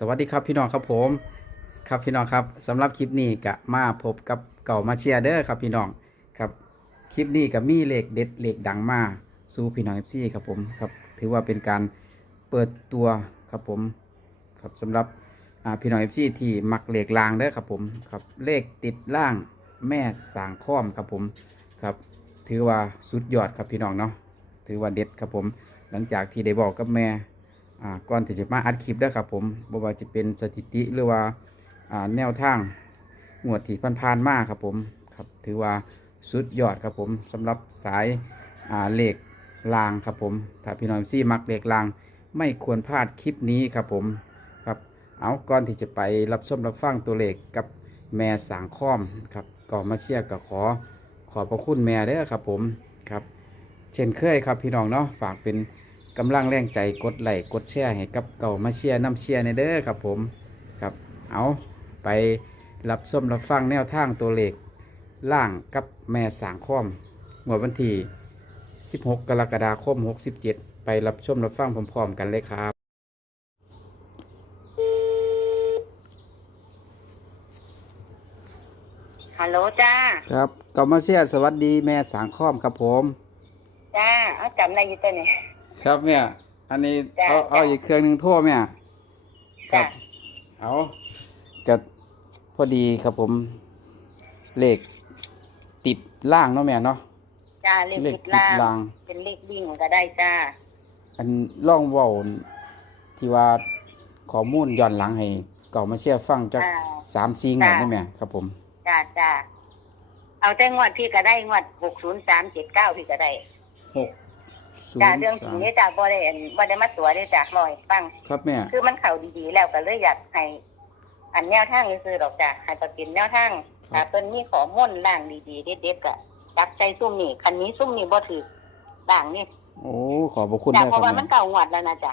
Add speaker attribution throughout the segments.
Speaker 1: สวัสดีครับพี่น้องครับผม ครับพี่น้องครับสำหรับคลิปนี้กะมาพบกับเก่ามาเชียร์เด้อครับพี่น้องครับคลิปนี้กับมีเหลขเด็ดเหลขดังมาสู่พี่น้องเอฟซีครับผมครับถือว่าเป็นการเปิดตัวครับผมครับสำหรับอาพี่น้องเอฟซีที่มักเหลขลางเด้อครับผมครับเลขติดล่างแม่สางค้อมครับผมครับถือว่าสุดยอดครับพี่น้องเนาะถือว่าเด็ดครับผม หลังจากที่ได้บอกกับแม่ อ่าก่อนที่จะมาอัดคลิปด้อครับผมบ่ว่าจะเป็นสถิติหรือว่าอ่าแนวทางงวดที่ผ่านๆมาครับผมครับถือว่าสุดยอดครับผมสำหรับสายอ่าเลขลางครับผมถ้าพี่น้องซี่มักเหลขลาง ไม่ควรพลาดคลิปนี้ครับผมครับเอาก่อนที่จะไปรับชมรับฟังตัวเลขกับแม่สางค้อมครับก็มาเชียร์กับขอขอบพระคุณแม่เด้อครับผมครับ เช่นเคยครับพี่น้องเนาะฝากเป็น กำลังแรงใจกดไลค์กดแชร์ให้กับเก่ามาเชียร์น้ำเชียร์ในเด้อครับผมครับเอาไปรับส้มรับฟังแนวทางตัวเลขล่างกับแม่สางคอมงวดวันที่ 16 กรกฎาคม 67 ไปรับชมรับฟังพร้อมๆกันเลยครับ
Speaker 2: ฮัลโหลจ้า
Speaker 1: ครับเก่ามาเชียร์สวัสดีแม่สางคอมครับผม
Speaker 2: จ้าเอาจำได้อยู่ตัวนี่
Speaker 1: ครับแม่อันนี้
Speaker 2: จ้ะ
Speaker 1: เอาเอา
Speaker 2: จ้ะ
Speaker 1: อีกเครื่องหนึ่งโทั่วแม่ ครั
Speaker 2: จ้า
Speaker 1: บเอาก็พอดีครับผม เลขติดล่างเนาะแม่เนาะ
Speaker 2: จ้าเลข
Speaker 1: เลข
Speaker 2: ติด
Speaker 1: ติด
Speaker 2: ล่าง
Speaker 1: ล่าง
Speaker 2: เป็นเลขวิ่งก็ได้จ้า
Speaker 1: อันล่องเว้าที่ว่าข้อมูลย้อนหลังให้เก่ามาเชื่อฟังจาก
Speaker 2: อ่า
Speaker 1: สามซีงวด
Speaker 2: จ้ะ
Speaker 1: นี่แม่ครับผม
Speaker 2: จ้าจ้าเอาแต่งวดพี่ก็ได้งวดหกศูนย์สามเจ็ดเก้าพี่ก็ได้
Speaker 1: หก ศูน
Speaker 2: จ้า
Speaker 1: ย์
Speaker 2: เรื่องจริ
Speaker 1: สางม
Speaker 2: เนี่ยจ้าบ่ได้อันบ่ได้มาตัวเลยจ้าลอยฟัง
Speaker 1: ครับแม่
Speaker 2: คือมันเข่าดีๆแล้วก็เลยอยากให้ อันแนวทางซื้อๆดอกจ้าให้ประกินแนวทางถ้าเพิ่นมีข้อมูลล่างดีๆเด็ดๆก็จับใจซุ่มนี่คันนี้ซุ่มนี่บ่ถือล่างนี่
Speaker 1: โอ้ขอบพระคุณ
Speaker 2: จ้า
Speaker 1: ได้
Speaker 2: เพ
Speaker 1: ครับ
Speaker 2: ราะว่ามั
Speaker 1: แม่
Speaker 2: นเก่างวดแล้วนะจ้า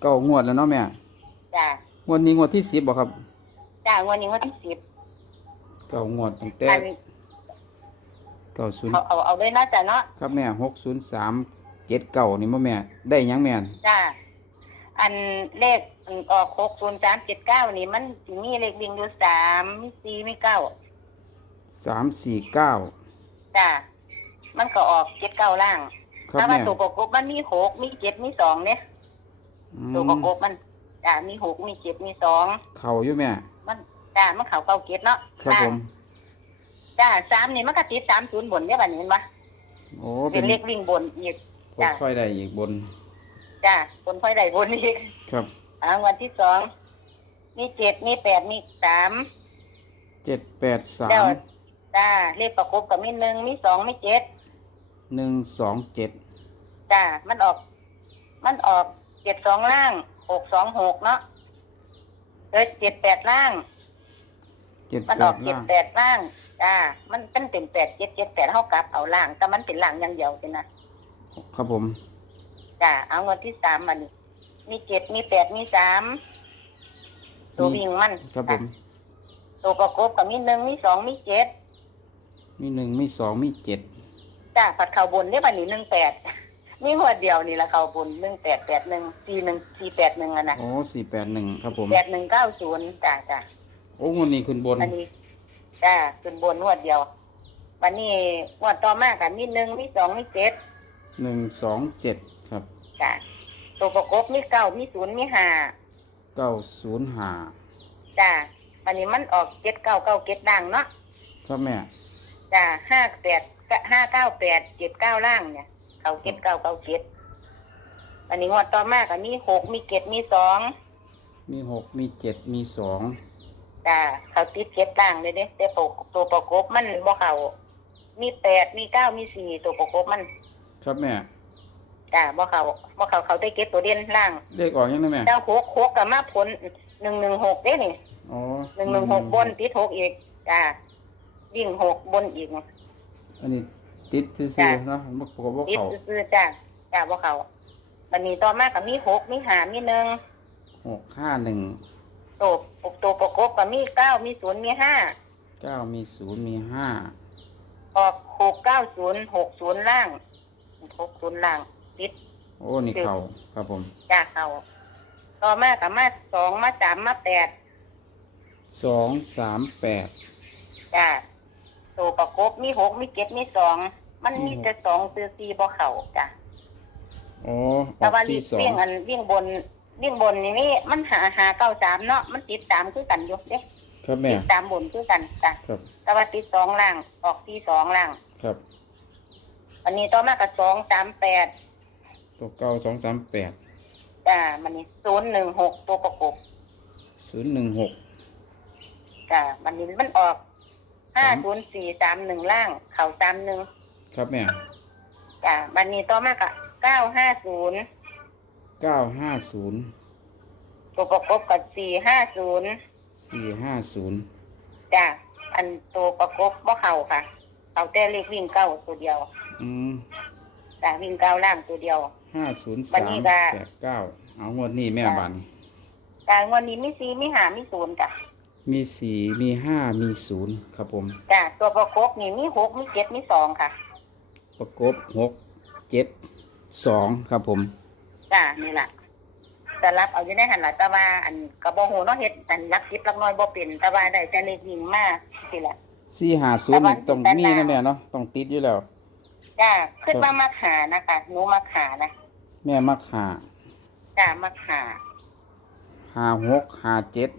Speaker 1: เก้างวดแล้วเนาะแม่
Speaker 2: จ้าง
Speaker 1: วดนี้งวดที่สิบบ่ครับ
Speaker 2: จ้างวดนี้งวดที่สิบ
Speaker 1: เก้างวดตั้งแต่
Speaker 2: อัน
Speaker 1: เก้าศูนย์
Speaker 2: เอาเอาเอาด้วยนะจ้ะเนาะ
Speaker 1: ครับแม่หกศูนย์สาม เจ็ดเก้านี่บ่แม่ ได้หยังแม่น
Speaker 2: จ้าอันเลขอันออกหกศูนย์สามเจ็ดเก้านี่มันสิมีเลขวิ่งอยู่สามมีสี่มีเก้า
Speaker 1: สามสี่เก้า
Speaker 2: จ้ามันก็ออกเจ็ดเก้าล่าง
Speaker 1: ครับ
Speaker 2: ถ้าว่า
Speaker 1: แม่
Speaker 2: ตัวประกบมันมีหกมีเจ็ดมีสองเนี่ย
Speaker 1: อื
Speaker 2: ตัวประ
Speaker 1: ม
Speaker 2: กบมันจ้ามีหกมีเจ็ดมีสอง
Speaker 1: เข่าอยู่แม่
Speaker 2: มันจ้ามันเขาเก้าเจ็ดเนาะ
Speaker 1: ครับผม
Speaker 2: จ้าสามนี่มันก็ติดสามศูนย์บนเนี่ยแบบนี้เห็นปะ
Speaker 1: โอ้
Speaker 2: เป็
Speaker 1: เป็นน
Speaker 2: เลขวิ่งบนอีก
Speaker 1: พ
Speaker 2: จ้ะ
Speaker 1: บค่อยได้อีกบน
Speaker 2: จ้าบนค่อยได้บนอีก
Speaker 1: ครับ
Speaker 2: อ่าวันที่สองมีเจ็ดมีแปดมีสาม
Speaker 1: เจ็ดแปดสา
Speaker 2: เดี๋ยว
Speaker 1: ม
Speaker 2: จ้าเลขประกบกับมีหนึ่งมีสองมีเจ็ด
Speaker 1: หนึ่งสองเจ็ด
Speaker 2: จ้ามันออก มันออกเจ็ดสองล่างหกสองหกเนาะเออเจ็ดแปดล่าง
Speaker 1: เจ็ด
Speaker 2: มัน
Speaker 1: แป
Speaker 2: ออ
Speaker 1: ด
Speaker 2: กเจ็ด
Speaker 1: ล่าง
Speaker 2: แปดล่าง จ้า มันเป็นเป็นแปดเจ็ดเจ็ดแปดเท่ากับเอาล่าง แต่มันเป็นล่างอย่างเดียวสินะ ครับ
Speaker 1: ผม
Speaker 2: จ้าเอาเงินที่สามมันนี่มีเจ็ดมีแปดมีสามตัววิ่งมัน
Speaker 1: ครับผม
Speaker 2: ตัวประกบกับมีหนึ่งมีสองมีเจ็ด
Speaker 1: มีหนึ่งมีสองมีเจ็ด
Speaker 2: จ้าผัดเข่าบนเนี่ยบันนี้หนึ่งแปดมีหัวเดียวนี่ละเข่าบนหนึ่งแปดแปดหนึ่งสี่หนึ่งสี่แปดหนึ่งอะนะ
Speaker 1: โอ้สี่แปดหนึ่งครับผม
Speaker 2: แปดหนึ่งเก้าศูนย์จ้าจ้า
Speaker 1: โอ้งวดนี้ขึ้นบน
Speaker 2: อันนี้จ้าขึ้นบนหัวเดียว วันนี้หัวต่อมาค่ะมีหนึ่งมีสองมีเจ็ด
Speaker 1: หนึ่งสองเจ็ดครับ
Speaker 2: จ้าตัวประกบมีเก้ามีศูนย์มีห้า
Speaker 1: เก้าศูนย์ห้า
Speaker 2: จ้าวันนี้มันออกเจ็ดเก้าเก้าเจ็ดดังเนาะ
Speaker 1: ครับแม่
Speaker 2: จ้าห้าแปดห้าเก้าแปดเจ็ดเก้าล่างเนี่ย เขาเจ็ดเก้าเก้าเจ็ดอันนี้งวดต่อมาก็มีหกมีเจ็ดมีสอง
Speaker 1: มีหกมีเจ็ดมีสอง
Speaker 2: จ้าเขาติดเจ็ดล่างเลยเด้แต่ตัวตัวประกบมันบ่เขามีแปดมีเก้ามีสี่ตัวประกบมัน
Speaker 1: ครับแม่
Speaker 2: จ้าบ่เขาบ่เขาเขาได้เก็บตัวเด่นล่าง
Speaker 1: เลขออกยังไงแม่
Speaker 2: เจ้าหกหกกับมาผลหนึ่งหนึ่งหกเด้นี่
Speaker 1: อ๋อ
Speaker 2: หนึ่งหนึ่งหกบนติดหกอีกจ้ายิ่งหกบนอีก
Speaker 1: อันนี้ติดซื่อ
Speaker 2: จ้ะ
Speaker 1: ๆเนาะบ่ปกติบ่
Speaker 2: ติด
Speaker 1: เขา
Speaker 2: ซื่อๆจ้าจ้าบ่เขาวันนี้ต่อมากับมีหกมีหามีหนึ่ง
Speaker 1: หกห้าหนึ่ง
Speaker 2: ตัวตัวประกบกับมีเก้ามีศูนย์มีห้า
Speaker 1: เก้ามีศูนย์มีห้า
Speaker 2: ออกหกเก้าศูนย์หกศูนย์ล่าง หกศูนย์ล่างติด
Speaker 1: โอ้นี่เขาครับผม
Speaker 2: จ้าเขาต่อมากับมาสองมาสามมาแปด
Speaker 1: สองสามแปด
Speaker 2: จ้าตัวประกบมีหกมีเจ็ดมีสองมันมี
Speaker 1: อืม
Speaker 2: แต่สองซื้อสี่บ่เข่าจ้ะ
Speaker 1: อ๋ออ
Speaker 2: แต่
Speaker 1: อก
Speaker 2: ว่า
Speaker 1: สี่สอง
Speaker 2: วิ่งอันวิ่งบนวิ่งบนนี่นี่มันหาหาเก้าสามเนาะมันติดสามคือกันอยู่เด้
Speaker 1: ครับแม่
Speaker 2: ติดสามบนคือกันจ้ะ
Speaker 1: ครับ
Speaker 2: แต่ว่าติดสองล่างออกที่สองล่าง
Speaker 1: ครับ
Speaker 2: อันนี้ต่อมากับสองสามแปด
Speaker 1: ตัวเก้าสองสามแปด
Speaker 2: จ้ามันนี่ศูนย์หนึ่งหกตัวประกบ
Speaker 1: ศูนย์หนึ่งหก
Speaker 2: จ้ามันนี่มันออกห้า
Speaker 1: สาม
Speaker 2: ศูนย์สี่สามหนึ่งล่าง เข่าสามหนึ่ง
Speaker 1: ครับแม่
Speaker 2: จ้ามันนี่ต่อมากับเก้าห้าศูนย์
Speaker 1: เก้าห้าศูนย์
Speaker 2: ตัวประกบกับสี่ห้าศูนย์
Speaker 1: สี่ห้าศูนย์
Speaker 2: จ้าอันตัวประกบว่าเข่าค่ะเขาแต่เล็กวิ่งเก้าตัวเดียว
Speaker 1: อืม
Speaker 2: จ้าวิ่งเก้าล่างตัวเดียว
Speaker 1: ห้าศูนย์
Speaker 2: วั
Speaker 1: สาน
Speaker 2: นี้
Speaker 1: ม
Speaker 2: ก็
Speaker 1: แปดเก้าเอางวดนี้แม่บัน
Speaker 2: แต่งวันนี้มีสี่มีหามีศูนย์จ้ะ
Speaker 1: มีสี่มีห้ามีศูนย์ครับผม
Speaker 2: จ้าตัวประกบนี่มีหกมีเจ็ดมีสองค่ะ
Speaker 1: ประกบหกเจ็ดสองครับผม
Speaker 2: จ้านี่แหละแต่รับเอาอยู่ในหันหละแต่ว่าอันกระบอกหูเนาะเฮ็ดอันรักยิบรักน้อยบ่เป็นแต่ว่าได้แต่เล็กวิ่งมาสิแหละ
Speaker 1: สี่ห้าศูนย์นี่ต้องมีนะแม่เนาะต้องติดอยู่แล้ว
Speaker 2: จ้าขึ้นมามาขานะคะหนูมาขานะ
Speaker 1: แม่มักหา
Speaker 2: จ้ามาขา
Speaker 1: ห้าหกห้าเจ็ด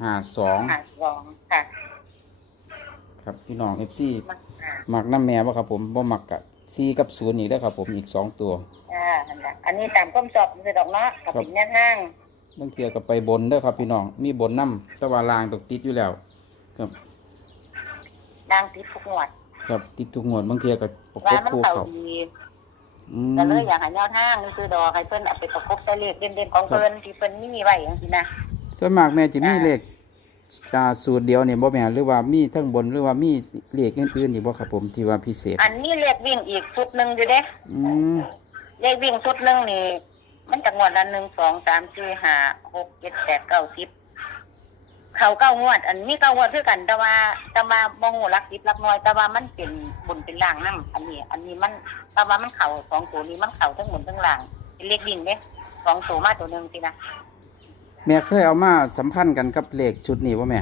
Speaker 1: ห้าสอง
Speaker 2: ขาสองค่ะ
Speaker 1: ครับพี่น้องเอฟซี
Speaker 2: มาขา
Speaker 1: มักน้ำแม่บ่ครับผมบ่มักกะสี่กับศูนย์นี่ได้อครับผมอีกสองตัว
Speaker 2: จ้าอันนั้นอันนี้ตามก้มสอบมันจะดอกเนาะกับเป็นแนวทาง
Speaker 1: บางเทียก็ไปบนเด้อครับพี่น้องมีบนน้ำแต่ว่าลางตกติดอยู่แล้ว ครับ
Speaker 2: นางติดทุกงวด
Speaker 1: ครับติดทุกงวดบางเทียก็ประก
Speaker 2: ว่า
Speaker 1: บ
Speaker 2: มัน
Speaker 1: คู่
Speaker 2: เข่า
Speaker 1: เขา
Speaker 2: ดี
Speaker 1: อืม
Speaker 2: ก็เลยอยากหาแนวทางนี่คือดอกให้เพิ่นเอาไปประกบใส่เลขเด่นๆของเพิ่นที่เพิ่นมีไว้จังซี่นะ
Speaker 1: ส่วนมากแม่จะมี
Speaker 2: อ่า
Speaker 1: เลขอ่าสูตรเดียวเนี่ยบ่แม่นหรือว่ามีทั้งบนหรือว่ามีเลขอื่นๆอีกบ่ครับผมที่ว่าพิเศษ
Speaker 2: อันนี้เลขวิ่งอีกชุดหนึ่งอยู่เด้
Speaker 1: อืม
Speaker 2: เลขวิ่งชุดหนึ่งนี่ มันจะงวดละหนึ่งสองสามสี่ห้าหก เจ็ดแปดเก้าสิบเขาเก้างวด อันนี้เก้างวดคือกัน แต่ว่าแต่ว่าโมโหรักสิบรักน้อย แต่ว่ามันเป็นบนเป็นล่างนั่อันนี้ อันนี้มันแต่ว่ามันเข่าสองตัวนี้มันเข่าทั้งบนทั้งล่าง เป็นเลขวิ่งเด้สองตัวมาตัวหนึ่งสินะ
Speaker 1: แม่เคยเอามาสัมพันธ์กันกับเลขชุดนี้บ่แม่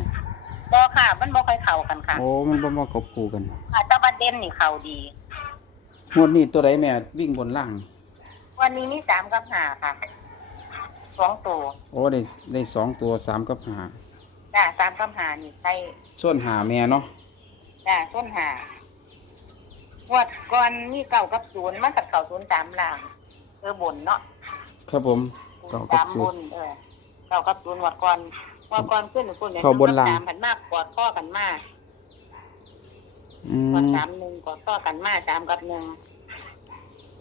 Speaker 2: ก็ค่ะ มันบ่ค่อยเข่ากันค่ะ
Speaker 1: โอ้มันบ่มาครบคู่กัน
Speaker 2: ค่ะแต่ว่าเด่นนี่เข่าดี
Speaker 1: งวดนี้ตัวใดแม่วิ่งบนล่าง
Speaker 2: วันนี้มีสามกับห้าค่ะสองตัว
Speaker 1: โอ้ได้ได้สองตัวสามกับห้า
Speaker 2: จ้าสามกับห้านี่ใส่
Speaker 1: ส่วนหาแม่เนาะ
Speaker 2: จ้าต้นหางวดก่อนมีเก่ากับศูนย์มันกับเก่าศูนย์สามล่างเออบนเนาะ
Speaker 1: ครับผม เก่ากับ
Speaker 2: สาม
Speaker 1: ศู
Speaker 2: บ
Speaker 1: นย์
Speaker 2: นเออเก่ากับศูนย์งวดก่อนงวดก่อนขึ้นหรือขึ้น
Speaker 1: เข้าบนล่าง
Speaker 2: สามพันมากกอดข้อกันมาก
Speaker 1: อื
Speaker 2: งวด
Speaker 1: ม
Speaker 2: สามหนึ่งกอดข้อกันมากสามกับหนึ่ง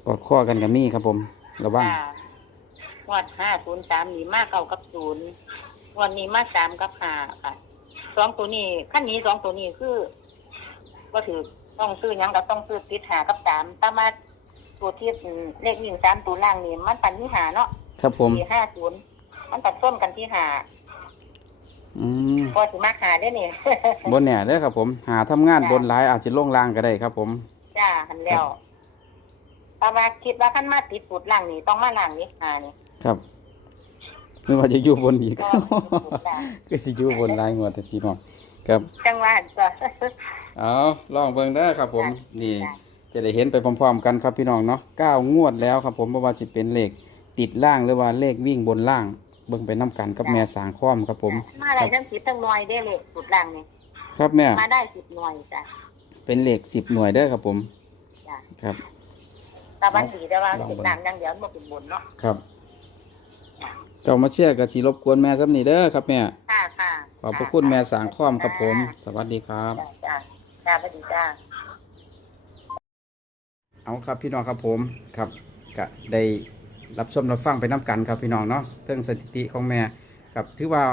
Speaker 1: กอดข้อกันกับมีครับผมระวัง
Speaker 2: จ้างวดห้าศูนย์สามนี่มากเก่ากับศูนย์ง วันนี้มาสามกับห้าค่ะสองตัวนี้ขั้นนี้สองตัวนี้คือก็ถือต้องซื้อหยังก็ต้องซื้อติดหากับสามถ้ามาตัวที่เลขวิ่งสามตัวล่างนี่มันปันที่หาเนาะ
Speaker 1: ครับผม
Speaker 2: สี่ห้าศูนย์มันตัดต้นกันที่หา
Speaker 1: อืม
Speaker 2: พอสิมาหาได้อนี่
Speaker 1: บนเนี่ยเด้อครับผม หาทำงานบนหลายอาจจะลงล่างก็ได้ครับผม
Speaker 2: จ้าหันแล้วแต่ว่าคิดว่าขั้นมาติดสุดล่างนี่ต้องมาล่างนี้หานี่
Speaker 1: ครับ ไม่ว่าจะอยู่บนอีก
Speaker 2: ก็ติดสุดล่าง
Speaker 1: ก็สิอยู่บนหลายงวดแต่พี่น้องครับ
Speaker 2: จังหวะก็
Speaker 1: เอาลองเบิ่งเด้อครับ ผม
Speaker 2: จ้ะ
Speaker 1: นี่
Speaker 2: จ้ะ
Speaker 1: จะได้เห็นไปพร้อมๆกันครับพี่น้องเนาะเก้างวดแล้วครับ ผมไม่ว่าจะเป็นเลขติดล่างหรือว่าเลขวิ่งบนล่าง เบิ่งไปน้กันกับแม่สางค้อมครับผม
Speaker 2: มาได้ทั้งสิบทั้งหน่วยได้เลยสุดล่างนี่
Speaker 1: ครับแม่
Speaker 2: มาได้สิบหน่วยจ้ะ
Speaker 1: เป็นเลขสิบหน่วยเด้อครับผม
Speaker 2: จ้ะ
Speaker 1: ครับ
Speaker 2: แต่วันสีแต่ว่า
Speaker 1: ลอง
Speaker 2: ติด
Speaker 1: เบิ่ง
Speaker 2: น้ำอยังเดียวมันบ่เป็นบนเนาะ
Speaker 1: ครับ เจ้ามาเชียร์กับสีรบกวนแม่ซ้ำนี่เด้อครับแม่
Speaker 2: ค่ะค่ะ
Speaker 1: ขอบพระคุณแม่สางค้อมครับผม สวัสดีครับ
Speaker 2: จ้าจ้าจ้าสวัสดีจ้า
Speaker 1: เอาครับพี่น้องครับผมครับก็ได้รับชมรับฟังไปน้กันครับพี่น้องเนาะเรื่องสถิติของแม่ครับถือว่า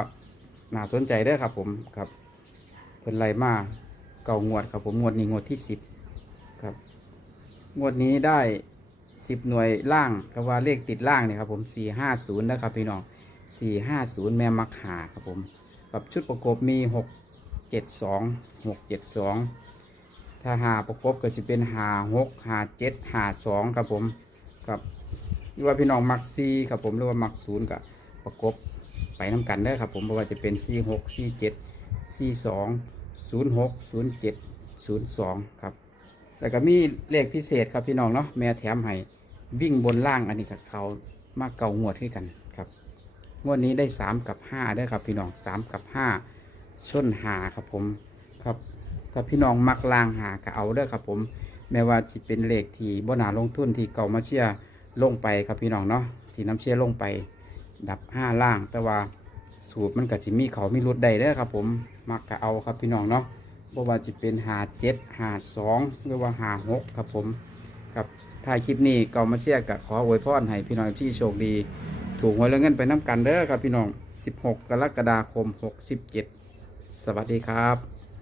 Speaker 1: น่าสนใจเด้อครับผมครับเพิ่นไล่มาเก่างวดครับผมงวดนี้งวดที่สิบครับงวดนี้ได้ สิบหน่วยล่างก็ว่าเลขติดล่างเนี่ยครับผมสี่ห้าศูนย์นะครับพี่น้องสี่ห้าศูนย์แม่มักหาครับผมกับชุดประกบมีหกเจ็ดสองหกเจ็ดสองถ้าหาประกบก็จะเป็นหาหกหาเจ็ดหาสองครับผมครับหรือว่าพี่น้องมักซีครับผมหรือว่ามักศูนย์กับประกบไปน้ำกันเด้อครับผมเพราะว่าจะเป็น C6 C7 C2 06 07 02ครับแล้วก็มีเลขพิเศษครับพี่น้องเนาะแม่แถมให้ วิ่งบนล่างอันนี้กับเขามาเก่างวดขึ้นกันครับงวดนี้ได้3กับ5เด้ครับพี่น้อง3กับ5ชนหาครับผมครับ ถ้าพี่น้องมักลางหาก็เอาเด้อครับผม แม้ว่าจะเป็นเลขที่บ่นาลงทุนที่เก่ามาเชียลงไปครับพี่น้องเนาะที่น้ำเชียลงไป ดับห้าล่าง แต่ว่าสูตรมันก็จะมีเขามีรุดใดเด้อครับ ผมมักก็เอาครับพี่น้องเนาะบ่ว่าจะเป็นหาเจ็ดหาสองหรือว่าหาหกครับผมครับ ถ้ายคลิปนี้ก็มาเชียร์ก็ขออวยพรให้พี่น้องที่โชคดี ถูกหวยและเงินไปน้ำกันเด้อครับพี่น้อง 16 กรกฎาคม 67 สวัสดีครับ